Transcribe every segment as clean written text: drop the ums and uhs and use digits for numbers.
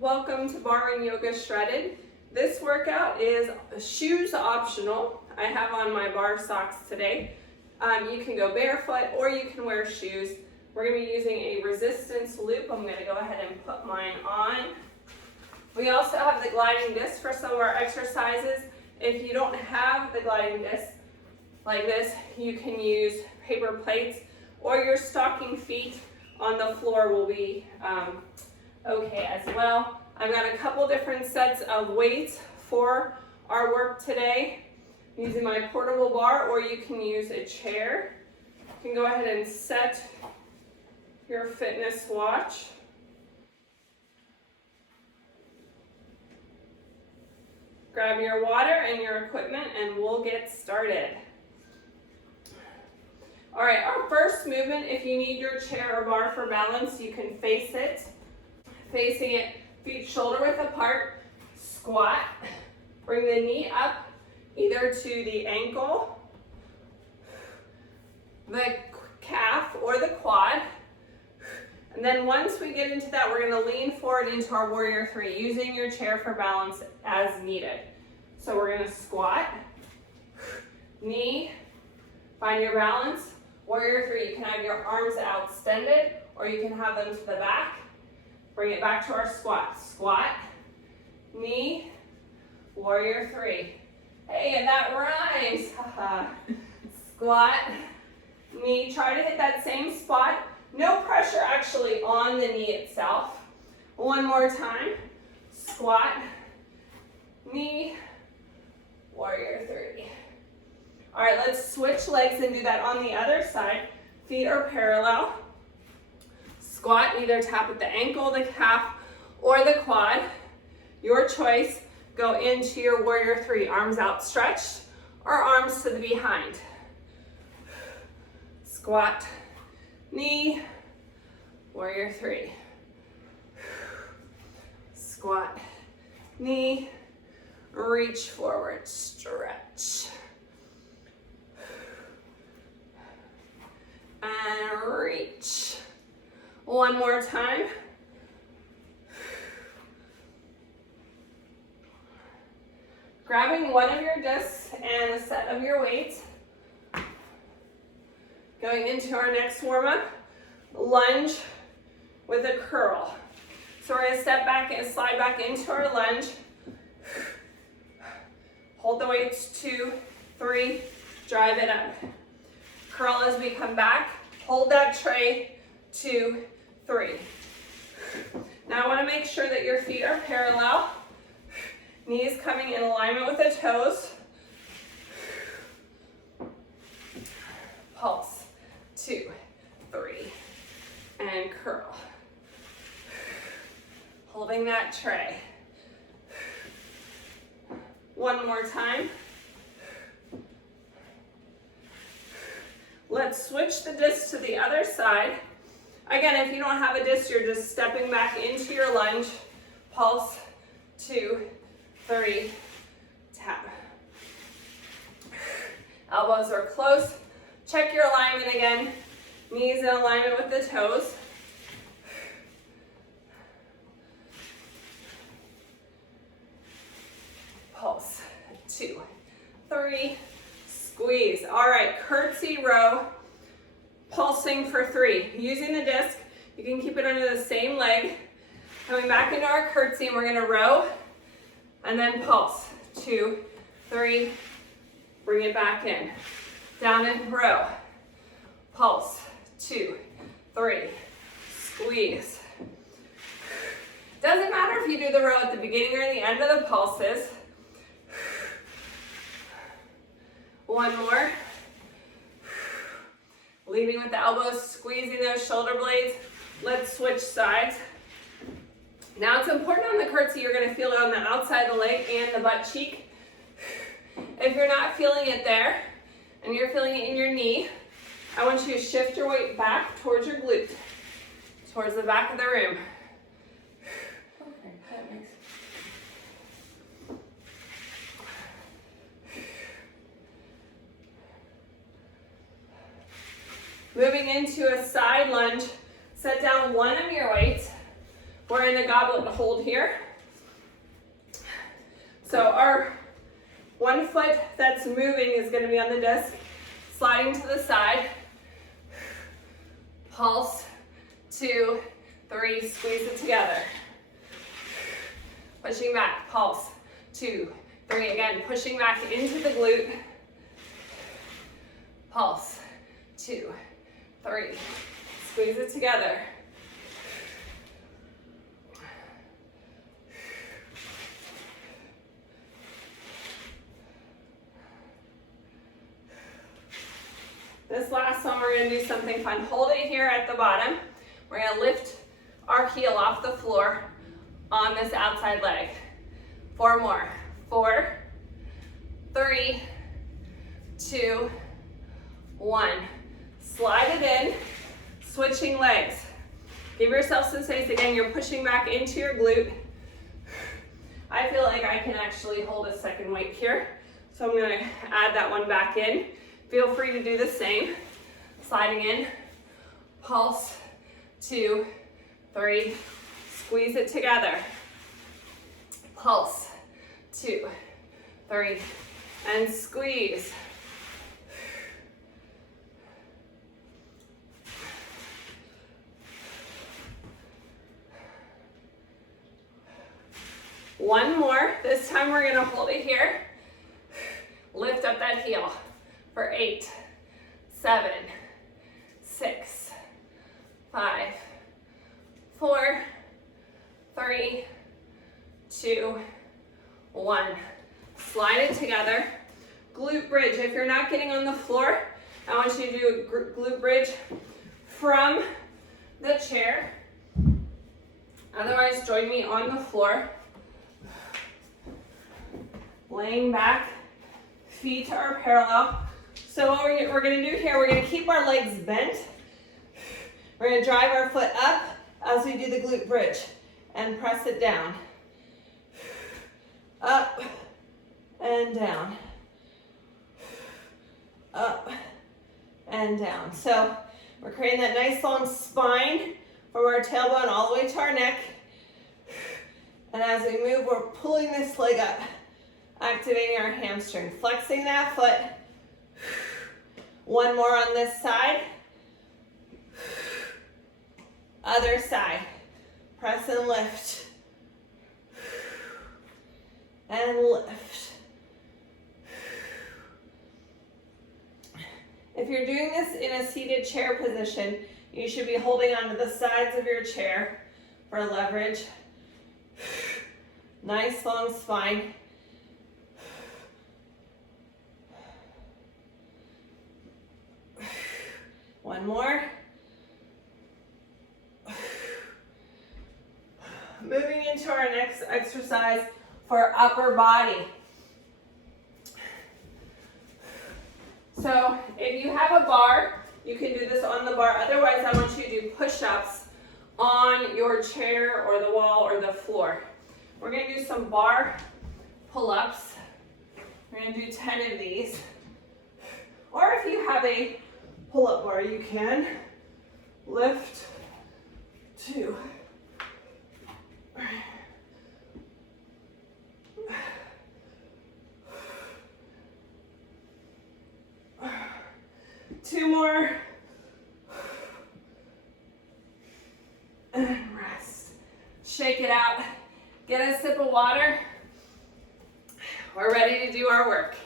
Welcome to Barre and Yoga Shredded. This workout is shoes optional. I have on my Barre socks today. You can go barefoot or you can wear shoes. We're going to be using a resistance loop. I'm going to go ahead and put mine on. We also have the gliding disc for some of our exercises. If you don't have the gliding disc like this, you can use paper plates or your stocking feet on the floor will be okay as well. I've got a couple different sets of weights for our work today. I'm using my portable bar, or you can use a chair. You can go ahead and set your fitness watch. Grab your water and your equipment and we'll get started. All right, our first movement, if you need your chair or bar for balance, you can face it. Facing it, feet shoulder width apart, squat. Bring the knee up either to the ankle, the calf, or the quad. And then once we get into that, we're going to lean forward into our warrior three, using your chair for balance as needed. So we're going to squat, knee, find your balance, warrior three. You can have your arms out extended, or you can have them to the back. Bring it back to our squat. Squat, knee, warrior three. Hey, and that rhymes. Squat, knee. Try to hit that same spot. No pressure actually on the knee itself. One more time. Squat, knee, warrior three. All right, let's switch legs and do that on the other side. Feet are parallel. Squat, either tap at the ankle, the calf, or the quad. Your choice. Go into your warrior three. Arms outstretched or arms to the behind. Squat, knee, warrior three. Squat, knee, reach forward, stretch. And reach. One more time. Grabbing one of your discs and a set of your weights. Going into our next warm-up, lunge with a curl. So we're going to step back and slide back into our lunge. Hold the weights, 2, 3, drive it up. Curl as we come back. Hold that tray, 2, 3. Now I want to make sure that your feet are parallel. Knees coming in alignment with the toes. Pulse, 2, 3, and curl. Holding that tray. One more time. Let's switch the disc to the other side. Again, if you don't have a disc, you're just stepping back into your lunge. Pulse, 2, 3, tap. Elbows are close. Check your alignment again. Knees in alignment with the toes. Pulse, 2, 3, squeeze. All right, curtsy row. Pulsing for 3. Using the disc, you can keep it under the same leg. Coming back into our curtsy, and we're going to row and then pulse. 2, 3, bring it back in. Down and row. Pulse. 2, 3, squeeze. Doesn't matter if you do the row at the beginning or the end of the pulses. One more. Leading with the elbows, squeezing those shoulder blades. Let's switch sides. Now it's important on the curtsy, you're going to feel it on the outside of the leg and the butt cheek. If you're not feeling it there, and you're feeling it in your knee, I want you to shift your weight back towards your glute, towards the back of the room. Okay, that makes Moving into a side lunge, set down one of your weights, We're in a goblet hold here. So our one foot that's moving is going to be on the disc, sliding to the side. Pulse, 2, 3, squeeze it together. Pushing back, pulse, 2, 3, again, pushing back into the glute. Pulse, 2, 3, squeeze it together. This last one, we're gonna do something fun. Hold it here at the bottom. We're gonna lift our heel off the floor on this outside leg. 4 more. 4, 3, 2, 1. Slide it in, switching legs. Give yourself some space. Again, you're pushing back into your glute. I feel like I can actually hold a second weight here. So I'm gonna add that one back in. Feel free to do the same. Sliding in, pulse, 2, 3, squeeze it together. Pulse, 2, 3, and squeeze. One more. This time we're gonna hold it here. Lift up that heel for 8, 7, 6, 5, 4, 3, 2, 1. Slide it together. Glute bridge. If you're not getting on the floor, I want you to do a glute bridge from the chair. Otherwise, join me on the floor. Laying back, feet are parallel. So what we're gonna do here, we're gonna keep our legs bent. We're gonna drive our foot up as we do the glute bridge and press it down. Up and down. Up and down. So we're creating that nice long spine from our tailbone all the way to our neck. And as we move, we're pulling this leg up, activating our hamstring, flexing that foot. One more on this side. Other side. Press and lift. And lift. If you're doing this in a seated chair position, you should be holding onto the sides of your chair for leverage. Nice long spine. One more. Moving into our next exercise for upper body. So if you have a bar, you can do this on the bar. Otherwise, I want you to do push-ups on your chair or the wall or the floor. We're going to do some bar pull-ups. We're going to do 10 of these. Or if you have a pull-up bar, you can lift 2. 2 more. And rest. Shake it out. Get a sip of water. We're ready to do our work.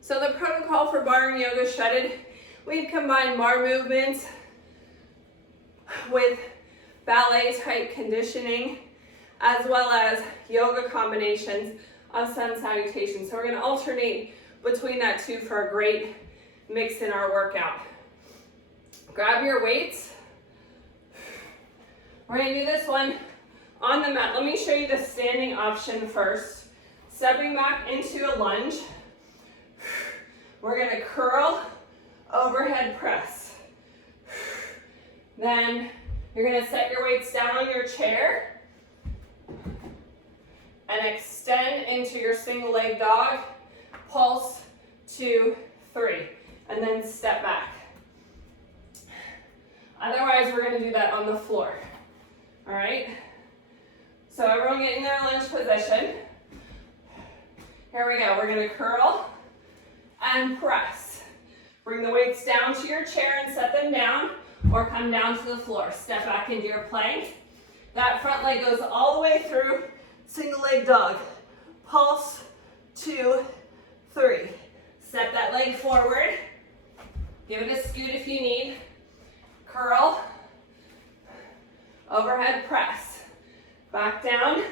So the protocol for barre and yoga shredded, we've combined barre movements with ballet type conditioning, as well as yoga combinations of sun salutation. So we're going to alternate between that two for a great mix in our workout. Grab your weights. We're going to do this one on the mat. Let me show you the standing option first. Stepping back into a lunge. We're going to curl, overhead press. Then you're going to set your weights down on your chair and extend into your single leg dog. pulse, 2, 3, and then step back. Otherwise, we're gonna do that on the floor, all right? So everyone get in their lunge position. Here we go, we're gonna curl and press. Bring the weights down to your chair and set them down, or come down to the floor. Step back into your plank. That front leg goes all the way through, single leg dog. Pulse, 2, 3. Step that leg forward. Give it a scoot if you need. Curl, overhead press. Back down,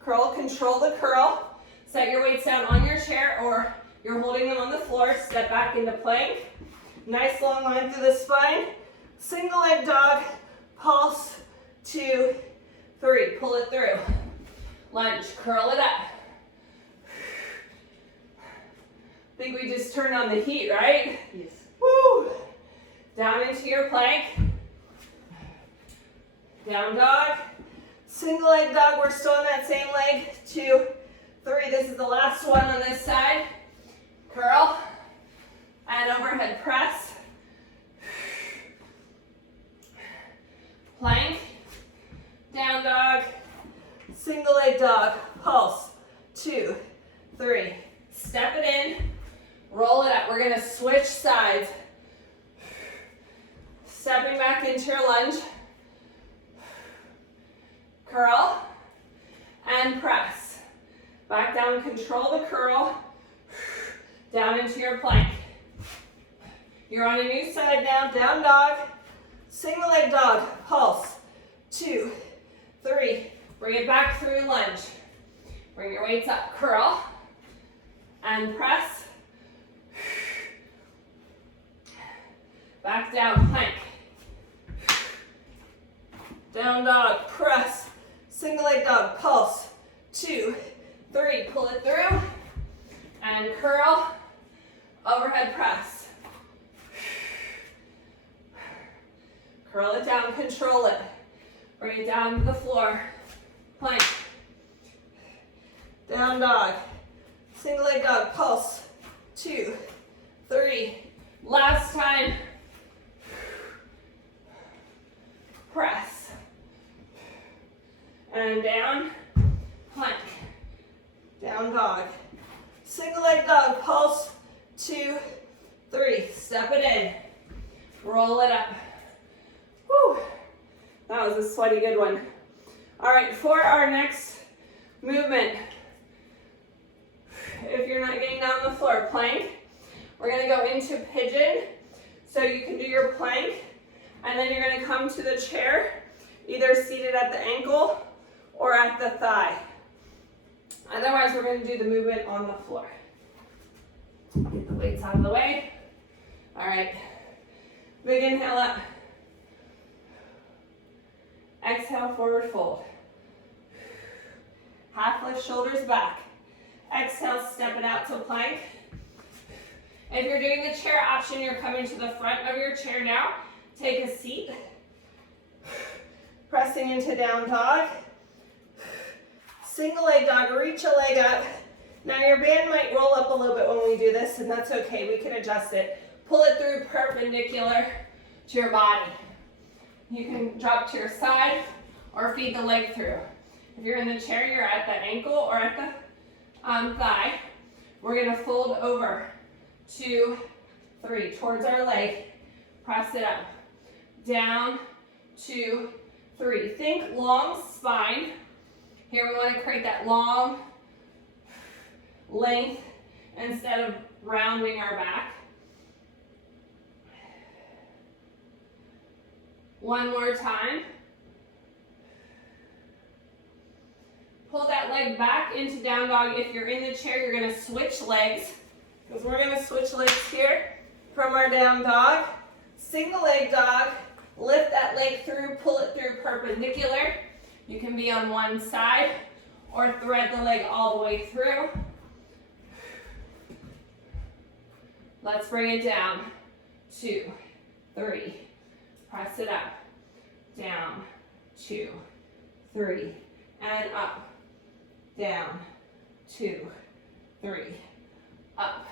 curl, control the curl. Set your weights down on your chair or you're holding them on the floor. Step back into plank. Nice long line through the spine. Single leg dog, pulse, 2, 3. Pull it through. Lunge, curl it up. I think we just turned on the heat, right? Yes. Woo! Down into your plank. Down dog. Single leg dog, we're still on that same leg. 2, 3, this is the last one on this side. Curl and overhead press. Plank, down dog, single leg dog, pulse, 2, 3. Step it in, roll it up. We're gonna switch sides. Stepping back into your lunge. Curl and press. Back down, control the curl. Down into your plank. You're on a new side now, down dog. Single leg dog, pulse, 2, 3. Bring it back through lunge. Bring your weights up, curl and press. Back down, plank. Down dog, press. Single leg dog, pulse, 2, 3. Pull it through and curl, overhead press. Curl it down, control it. Bring it down to the floor. Plank. Down dog. Single leg dog, pulse. 2, 3. Last time. Press. And down. Plank. Down dog. Single leg dog, pulse. 2, 3. Step it in. Roll it up. Whew. That was a sweaty good one. All right, for our next movement, if you're not getting down on the floor, plank. We're gonna go into pigeon. So you can do your plank, and then you're gonna come to the chair, either seated at the ankle or at the thigh. Otherwise, we're gonna do the movement on the floor. Get the weights out of the way. All right, big inhale up. Exhale, forward fold. Half lift, shoulders back. Exhale, step it out to plank. If you're doing the chair option, you're coming to the front of your chair now. Take a seat. Pressing into down dog. Single leg dog, reach a leg up. Now your band might roll up a little bit when we do this, and that's okay, we can adjust it. Pull it through perpendicular to your body. You can drop to your side or feed the leg through. If you're in the chair, you're at the ankle or at the thigh. We're gonna fold over, 2, 3, towards our leg. Press it up. Down, 2, 3. Think long spine. Here we wanna create that long length instead of rounding our back. One more time. Pull that leg back into down dog. If you're in the chair, you're gonna switch legs, because we're gonna switch legs here from our down dog. Single leg dog, lift that leg through, pull it through perpendicular. You can be on one side or thread the leg all the way through. Let's bring it down. 2, 3. Press it up. Down. 2, 3. And up. Down. 2, 3. up.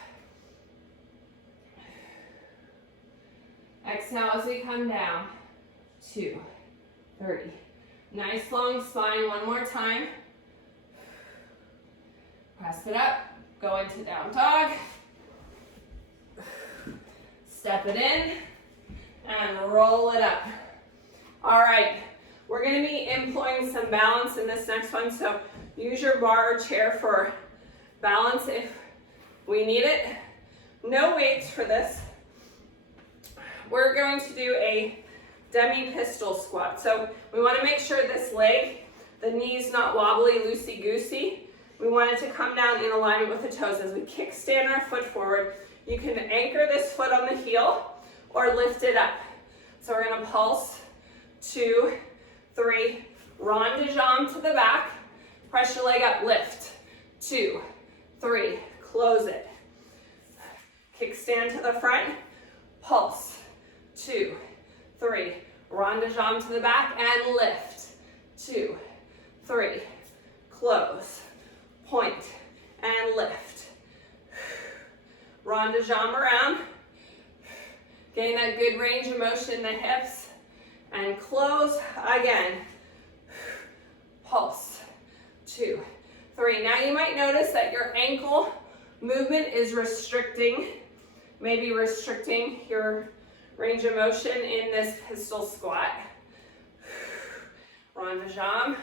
Exhale as we come down. 2, 3. Nice long spine. One more time. Press it up. Go into down dog. Step it in and roll it up. All right, we're going to be employing some balance in this next one, so use your bar or chair for balance if we need it. No weights for this. We're going to do a demi-pistol squat. So we want to make sure this leg, the knee's not wobbly, loosey-goosey. We want it to come down in alignment with the toes. As we kickstand our foot forward, you can anchor this foot on the heel or lift it up. So we're going to pulse. 2, 3, rond de jambe to the back. Press your leg up, lift. 2, 3, close it. Kickstand to the front, pulse. 2, 3, rond de jambe to the back and lift. 2, 3, close. Point and lift. Rond de jambe around. Getting that good range of motion in the hips. And close again. Pulse. 2, 3. Now you might notice that your ankle movement is restricting, maybe restricting your range of motion in this pistol squat. Rond de jambe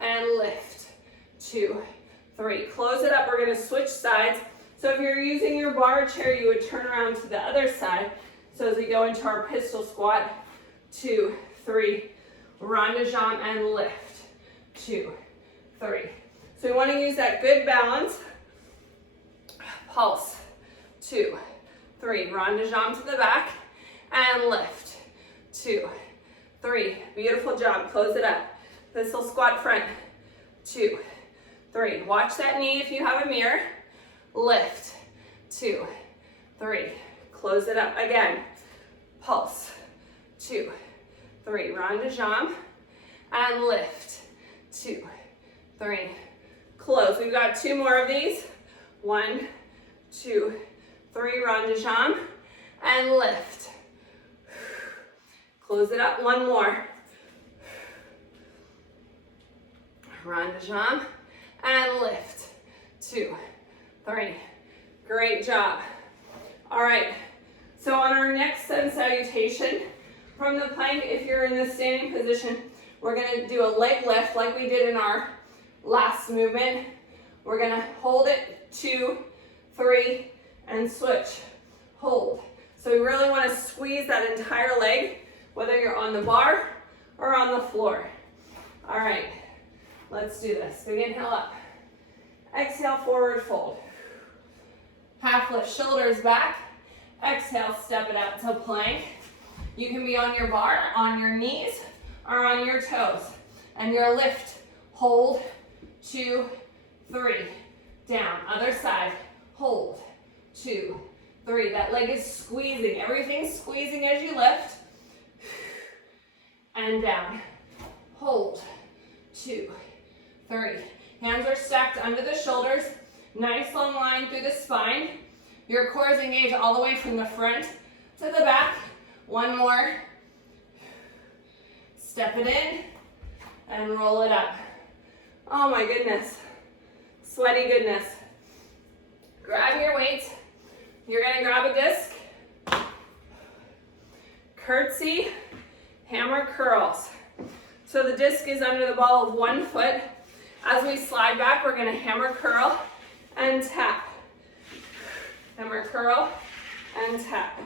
and lift. 2, 3. Close it up. We're going to switch sides. So if you're using your bar chair, you would turn around to the other side. So as we go into our pistol squat, 2, 3, rond de jambe and lift. 2, 3. So we want to use that good balance. Pulse. 2, 3, rond de jambe to the back and lift. 2, 3. Beautiful job. Close it up. Pistol squat front. 2, 3. Watch that knee if you have a mirror. Lift. 2, 3. Close it up again. Pulse. 2, 3. Rond de jambe and lift. 2, 3. Close. We've got 2 more of these. 1, 2, 3. Rond de jambe and lift. Close it up. 1 more. Rond de jambe and lift. 2, 3. Great job. All right. So on our next sun salutation, from the plank, if you're in the standing position, we're going to do a leg lift like we did in our last movement. We're going to hold it, 2, 3, and switch. Hold. So we really want to squeeze that entire leg, whether you're on the bar or on the floor. All right, let's do this. Big inhale up. Exhale, forward fold. Half lift, shoulders back. Exhale, step it out to plank. You can be on your bar, on your knees, or on your toes. And your lift, hold, 2, 3, down. Other side, hold, 2, 3. That leg is squeezing. Everything's squeezing as you lift. And down. Hold, 2, 3. Hands are stacked under the shoulders. Nice long line through the spine. Your core is engaged all the way from the front to the back. 1 more. Step it in and roll it up. Oh my goodness. Sweaty goodness. Grab your weight. You're going to grab a disc. Curtsy, hammer curls. So the disc is under the ball of 1 foot. As we slide back, we're going to hammer curl and tap. Hammer curl and tap.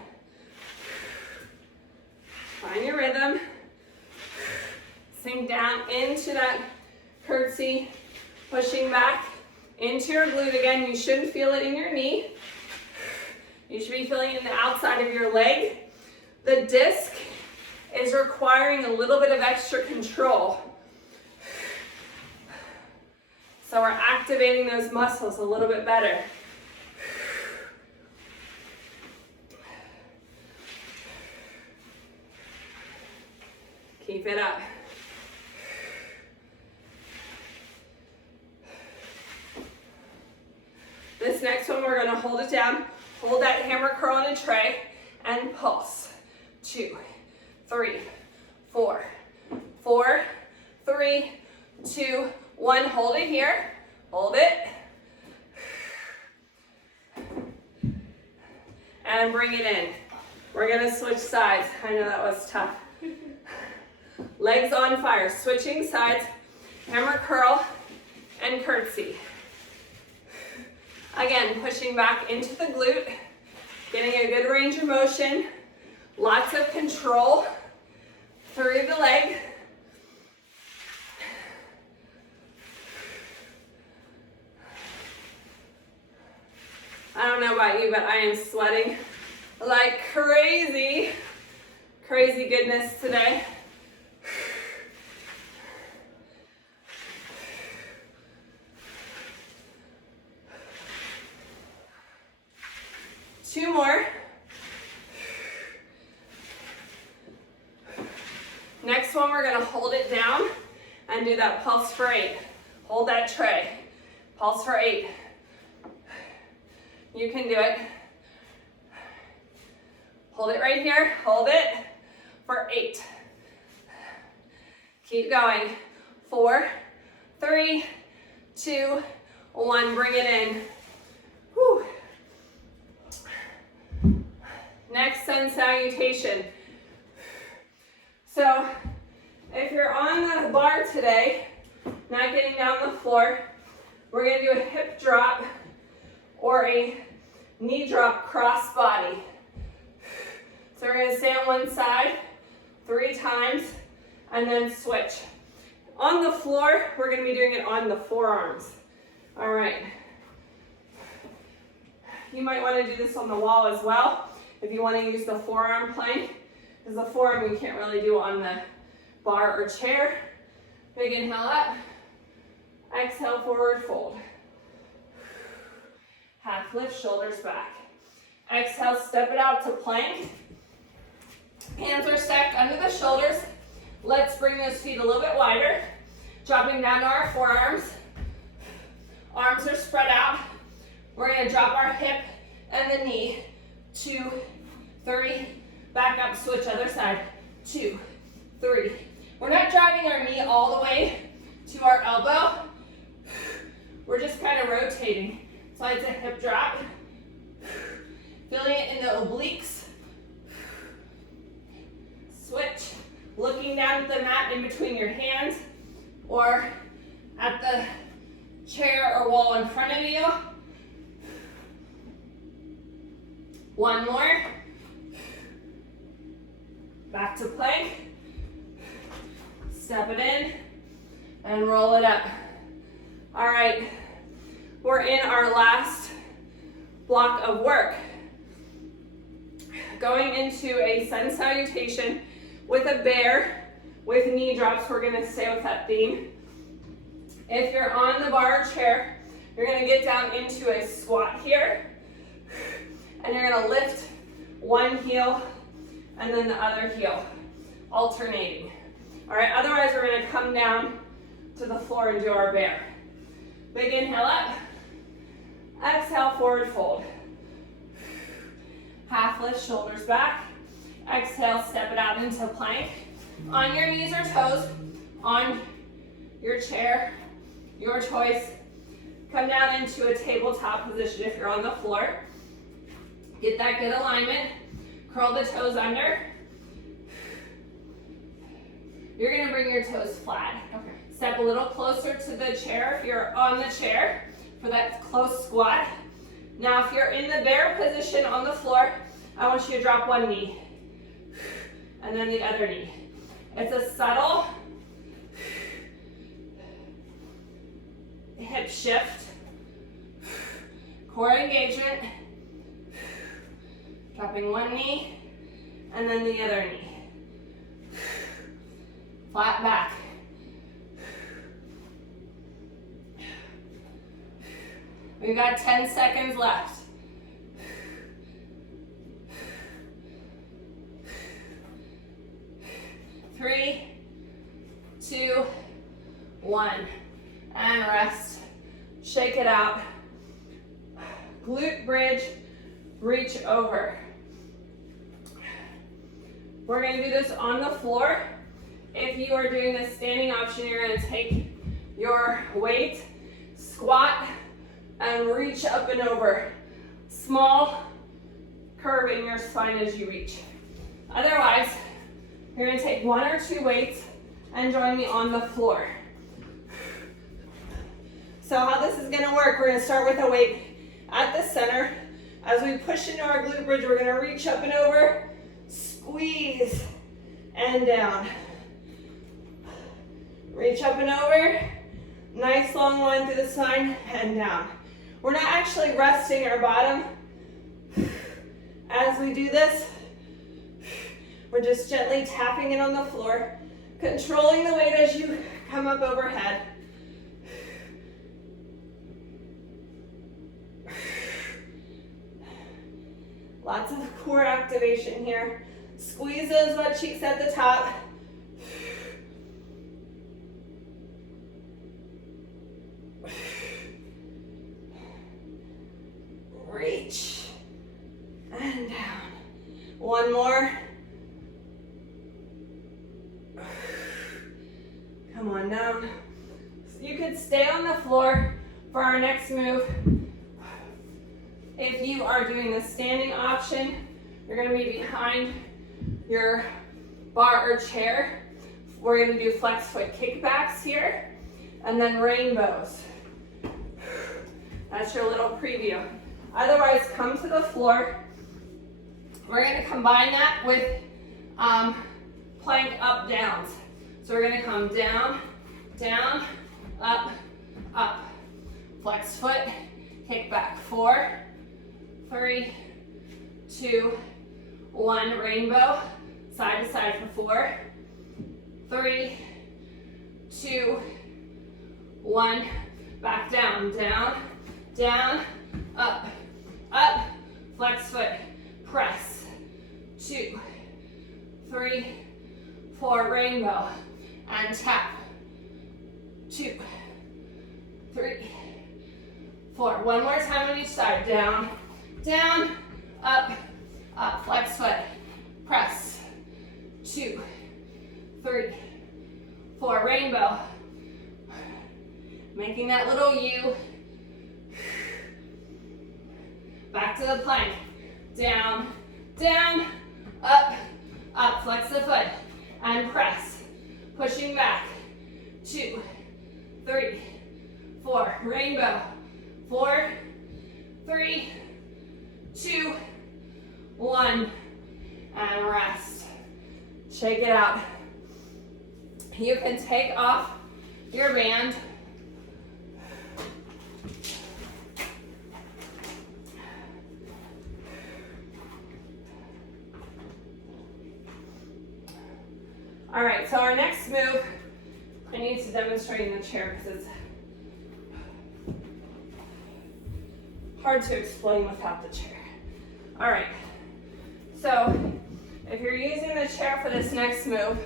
Find your rhythm. Sink down into that curtsy, pushing back into your glute again. You shouldn't feel it in your knee. You should be feeling it in the outside of your leg. The disc is requiring a little bit of extra control. So we're activating those muscles a little bit better. Keep it up. This next one, we're going to hold a hammer curl in a tray, and pulse. 2, 3, 4, 4, 3, 2, 1. Hold it here. Hold it. And bring it in. We're gonna switch sides. I know that was tough. Legs on fire. Switching sides. Hammer curl and curtsy. Again, pushing back into the glute. Getting a good range of motion. Lots of control through the leg. I don't know about you, but I am sweating like crazy. Crazy goodness today. Two more. Next one, we're gonna hold it down and do that pulse for 8. Hold that tray. Pulse for 8. You can do it. Hold it right here. Hold it for 8. Keep going. 4, 3, 2, 1. Bring it in. Whew. Next, sun salutation. So, if you're on the bar today, not getting down the floor, we're going to do a hip drop or a knee drop cross body. So we're going to stay on one side 3 times and then switch. On the floor, we're going to be doing it on the forearms. All right. You might want to do this on the wall as well if you want to use the forearm plank, because the forearm you can't really do on the bar or chair. Big inhale up. Exhale, forward fold. Half lift, shoulders back. Exhale, step it out to plank. Hands are stacked under the shoulders. Let's bring those feet a little bit wider. Dropping down to our forearms. Arms are spread out. We're going to drop our hip and the knee. 2, 3. Back up, switch other side. 2, 3. We're not driving our knee all the way to our elbow. We're just kind of rotating. So it's a hip drop. Feeling it in the obliques. Switch. Looking down at the mat in between your hands or at the chair or wall in front of you. One more. Back to plank. Step it in and roll it up. All right, we're in our last block of work. Going into a sun salutation with a bear with knee drops. We're gonna stay with that theme. If you're on the bar or chair, you're gonna get down into a squat here, and you're gonna lift one heel and then the other heel, alternating. All right, otherwise we're gonna come down to the floor and do our bear. Big inhale up, exhale, forward fold. Half lift, shoulders back. Exhale, step it out into plank. On your knees or toes, on your chair, your choice. Come down into a tabletop position if you're on the floor. Get that good alignment. Curl the toes under. You're gonna bring your toes flat. Okay. Step a little closer to the chair if you're on the chair for that close squat. Now if you're in the bear position on the floor, I want you to drop one knee and then the other knee. It's a subtle hip shift, core engagement, dropping one knee and then the other knee. Flat back. We've got 10 seconds left. 3, 2, 1. And rest. Shake it out. Glute bridge, reach over. We're gonna do this on the floor. If you are doing the standing option, you're gonna take your weight, squat, and reach up and over. Small curve in your spine as you reach. Otherwise, you're gonna take 1 or 2 weights and join me on the floor. So how this is gonna work, we're gonna start with a weight at the center. As we push into our glute bridge, we're gonna reach up and over, squeeze, and down. Reach up and over, nice long line through the spine, and down. We're not actually resting our bottom as we do this. We're just gently tapping it on the floor, controlling the weight as you come up overhead. Lots of core activation here. Squeeze those butt cheeks at the top. Reach and down. One more. Come on down. You could stay on the floor for our next move. If you are doing the standing option, you're gonna be behind your bar or chair. We're gonna do flex foot kickbacks here, and then rainbows. That's your little preview. Otherwise, come to the floor. We're gonna combine that with plank up downs. So we're gonna come down, down, up, up. Flex foot, kick back. 4, 3, 2, 1. Rainbow, side to side for 4, 3, 2, 1. Back down, down, down, up, up. Flex foot, press. 2, 3, 4. Rainbow, and tap. 2, 3, 4. One more time on each side. Down, down, up, up. Flex foot, press. 2, 3, 4. Rainbow. Making that little U. Back to the plank. Down, down, up, up. Flex the foot and press. Pushing back. 2, 3, 4. Rainbow. 4, 3, 2, 1. And rest. Shake it out. You can take off your band. All right, so our next move, I need to demonstrate in the chair because it's hard to explain without the chair. All right, so if you're using the chair for this next move,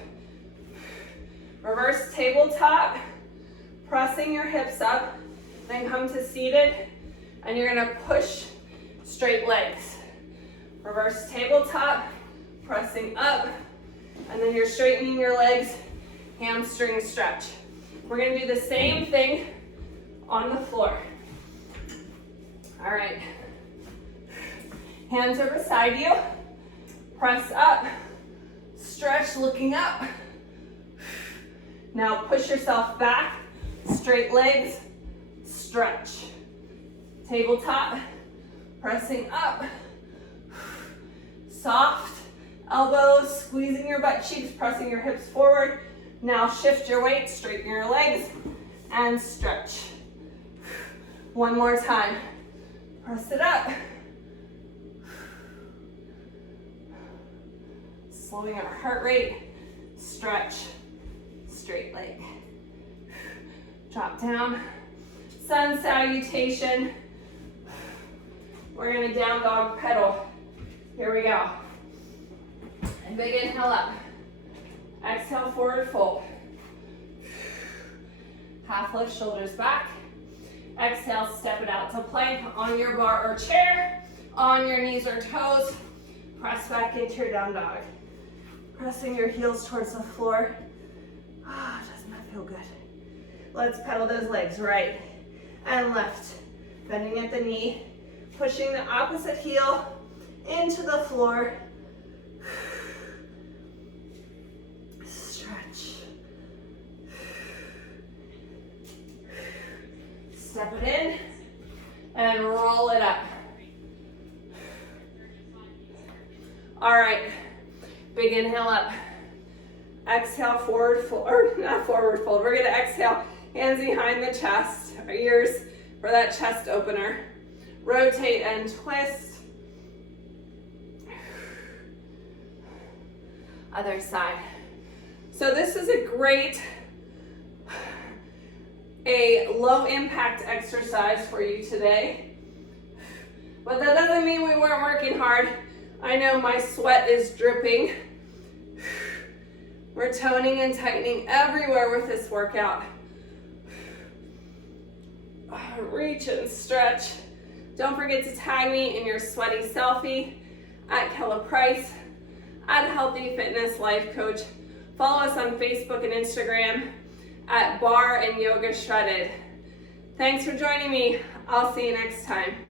reverse tabletop, pressing your hips up, then come to seated, and you're gonna push straight legs. Reverse tabletop, pressing up, and then you're straightening your legs, hamstring stretch. We're gonna do the same thing on the floor. All right, hands are beside you, press up, stretch looking up. Now push yourself back, straight legs, stretch. Tabletop, pressing up, soft. Elbows, squeezing your butt cheeks, pressing your hips forward. Now shift your weight, straighten your legs, and stretch. One more time. Press it up. Slowing our heart rate, stretch, straight leg. Drop down, sun salutation. We're gonna down dog pedal. Here we go. And big inhale up. Exhale, forward fold. Half lift, shoulders back. Exhale, step it out to plank on your bar or chair. on your knees or toes. Press back into your down dog. Pressing your heels towards the floor. Ah, doesn't that feel good? Let's pedal those legs right and left. Bending at the knee, pushing the opposite heel into the floor. Stretch. Step it in and roll it up. All right, big inhale up. Exhale, forward fold, or not forward fold. We're gonna exhale, hands behind the chest, our ears for that chest opener. Rotate and twist. Other side. So this is a great, a low impact exercise for you today. But that doesn't mean we weren't working hard. I know my sweat is dripping. We're toning and tightening everywhere with this workout. Reach and stretch. Don't forget to tag me in your sweaty selfie at Kella Price, at Healthy Fitness Life Coach. Follow us on Facebook and Instagram at Barre and Yoga Shredded. Thanks for joining me. I'll see you next time.